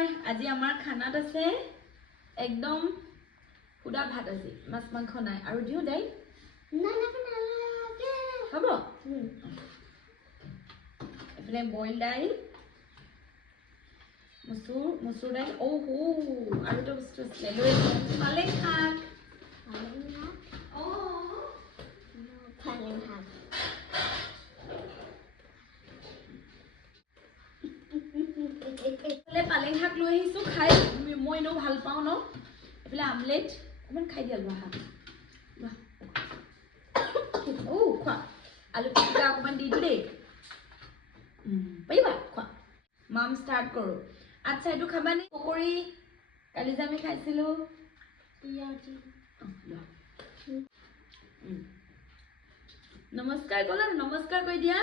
হাই আজি আমাৰ খানাত আছে একদম সুদা ভাত আজি মাছ মাংস নাই। আৰু দিওঁ দাই হ'ব? এইফালে বইল দাইল মচুৰ মচুৰ দাইল অ' হো আৰু এটা বস্তু আছিলে লৈ। পালেং শাক পালেং শাক লৈ আহিছোঁ খাই মই এনেও ভাল পাওঁ ন? এইফালে আমলেট অকণমান খাই দিয়া লোৱা শাক। লোৱা। অ' খোৱা। আলু পিটিকা অকণমান দি দিওঁ দেই। পাৰিবা? খোৱা। মাম ষ্টাৰ্ট কৰোঁ। আচ্ছা এইটো খাবানে পকৰি কালি যে আমি খাইছিলোঁ। নমস্কাৰ ক'লা নমস্কাৰ কৈ দিয়া।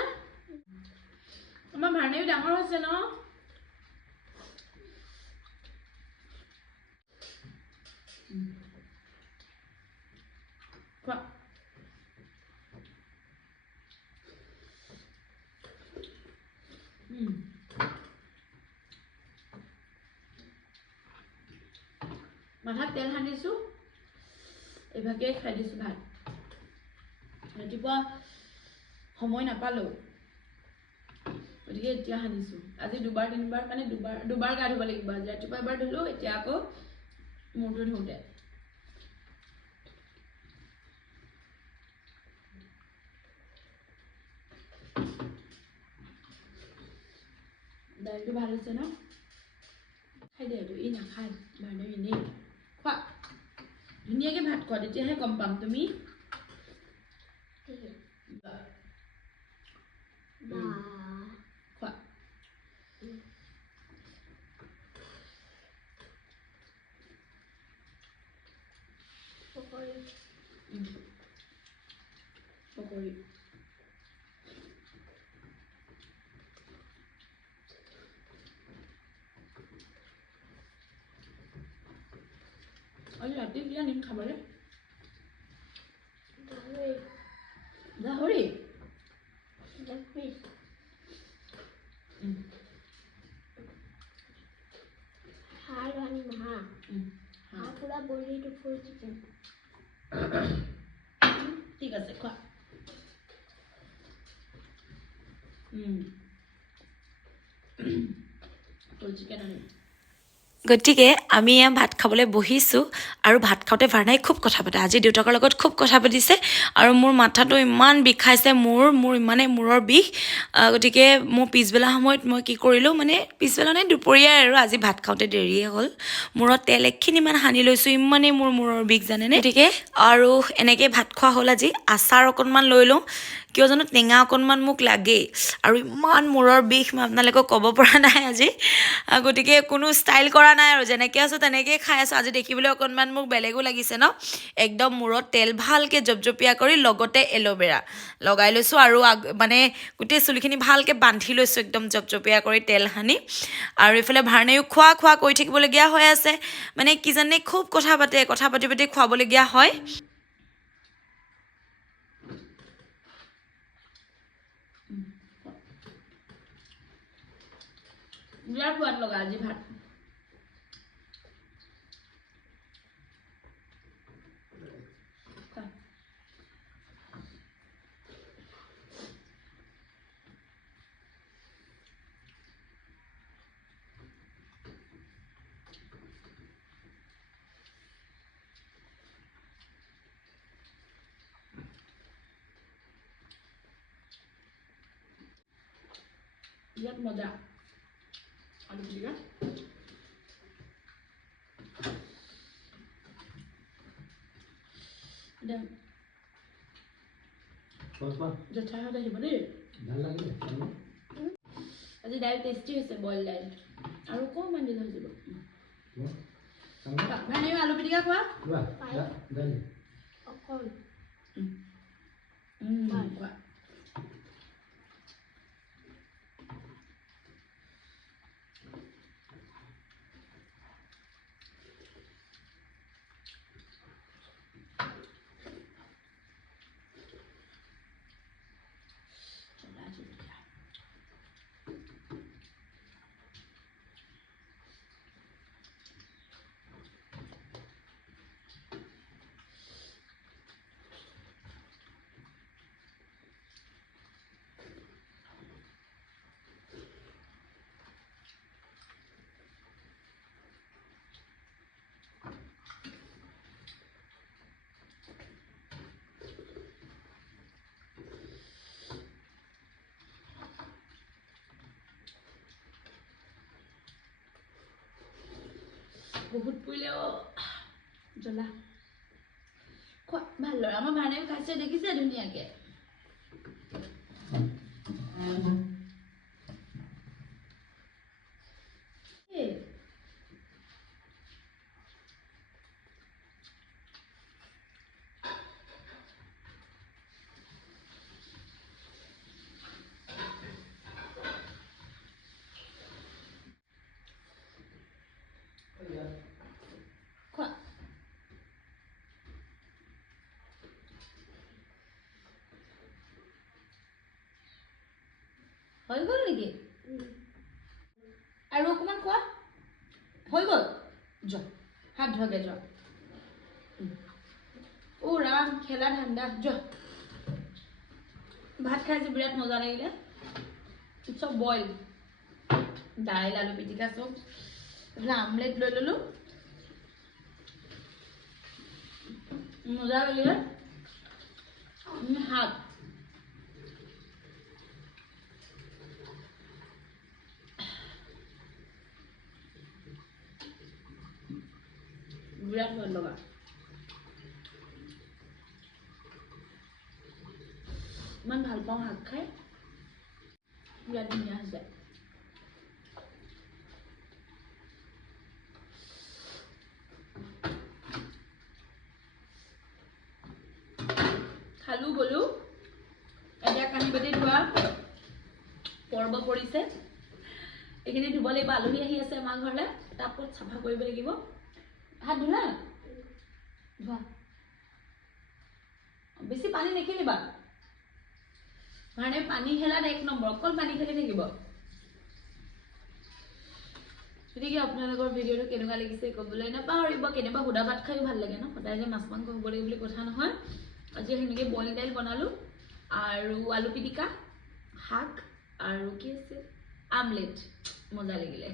আমাৰ ভাৰ্ণাইও ডাঙৰ হৈছে ন উম। খোৱা মাথাত তেল সানিছোঁ এইভাগেই খাই দিছোঁ ভাত। ৰাতিপুৱা সময় নাপালোঁ গতিকে এতিয়া সানিছোঁ। আজি দুবাৰ তিনিবাৰ মানে দুবাৰ দুবাৰ গা ধুব লাগিব। আজি ৰাতিপুৱা এবাৰ ধুলোঁ এতিয়া আকৌ মূৰটো ধুওঁতে। দাইলটো ভাল হৈছে ন খাই দে এইটো ই নাখায় ভাৰ্ণাই এনেই খোৱা ধুনীয়াকৈ ভাত খোৱা তেতিয়াহে গম পাম তুমি খোৱা ৰাতি কি আনিম খাবলৈ গাহৰি উম, উম, হা। ঠিক আছে খোৱা উম। ফুল চিকেন আনিম গতিকে আমি এয়া ভাত খাবলৈ বহিছোঁ আৰু ভাত খাওঁতে ভাৰ্ণাই খুব কথা পাতে। আজি দেউতাকৰ লগত খুব কথা পাতিছে আৰু মোৰ মাথাটো ইমান বিষাইছে মোৰ মোৰ ইমানেই মূৰৰ বিষ। গতিকে মোৰ পিছবেলা সময়ত মই কি কৰিলোঁ মানে পিছবেলা মানে দুপৰীয়াই আৰু আজি ভাত খাওঁতে দেৰিয়ে হ'ল। মূৰত তেল এখিনিমান সানি লৈছোঁ ইমানেই মোৰ মূৰৰ বিষ জানেনে? গতিকে? আৰু এনেকৈ ভাত খোৱা হ'ল আজি আচাৰ অকণমান লৈ লওঁ। কিয় জানো, টেঙা অকণমান মোক লাগেই আৰু ইমান মূৰৰ বিষ, মই আপোনালোকক ক'ব পৰা নাই আজি। গতিকে কোনো ষ্টাইল কৰা নাই আৰু, যেনেকৈ আছোঁ তেনেকৈয়ে খাই আছোঁ। আজি দেখিবলৈ অকণমান মোক বেলেগো লাগিছে ন? একদম মূৰত তেল ভালকৈ জপজপীয়া কৰি লগতে এল'ভেৰা লগাই লৈছোঁ আৰু আগ মানে গোটেই চুলিখিনি ভালকৈ বান্ধি লৈছোঁ একদম জপজপীয়া কৰি তেল সানি। আৰু এইফালে ভাৰ্ণেও খোৱা খোৱা কৰি থাকিবলগীয়া হৈ আছে। মানে কি জানে খুব কথা পাতে, কথা পাতি পাতি খুৱাবলগীয়া হয়। বিৰাট সোৱাদ লগা আজি ভাত খোৱা। বিৰাট মজা আলু পিটিকা এতিয়া কোৱা কোৱা জেঠাইহঁত আহিব দেই ভাল লাগিলে খাই? আজি দাইল টেষ্টি হৈছে বইল দাইল আৰু অকণমান দিলে হৈ যাব কোৱা। খাবা? ভাইনা আলু পিটিকা খোৱা কোৱা। দা- দালি। উম, খোৱা অ জ্বলা খোৱা ভাল ল'ৰা আমাৰ ভাইনাই খাইছে দেখিছে ধুনীয়াকে এই, খোৱা হৈ গ'ল নেকি? আৰু অকণমান খোৱা হৈ গ'ল। যোৱা হাত ধোৱাগে যোৱা উম। অ' ৰাম খেলা ধান্দা। যোৱা ভাত খাই যে বিৰাট মজা লাগিলে। চব বইল দাইল আলু পিটিকা চব। এইফালে আমলেট লৈ ল'লোঁ। মজা লাগিলে। উম, শাক বিৰাট ভাল লগা ইমান ভাল পাওঁ শাক খাই বিৰাট ধুনীয়া হৈছে খালোঁ গ'লোঁ এতিয়া কাঁহী বাতি ধোৱা পৰ্ব পৰিছে এইখিনি ধুব লাগিব আলহী আহি আছে আমাৰ ঘৰলৈ টাপত চাফা কৰিব লাগিব হাত ধুলা? ধোৱা। বেছি পানী নেখেলিবা। কাৰণে পানী খেলাত এক নম্বৰ অকল পানী খেলি থাকিব। গতিকে আপোনালোকৰ ভিডিঅ'টো কেনেকুৱা লাগিছে ক'বলৈ নাপাহৰিব। কেতিয়াবা সুদা ভাত খায়ো ভাল লাগে ন? সদায় যে মাছ মাংস হ'ব লাগে বুলি কথা নহয়। আজি সেনেকৈ বইল দাইল বনালোঁ আৰু আলু পিটিকা শাক আৰু কি আছে আমলেট। মজা লাগিলে।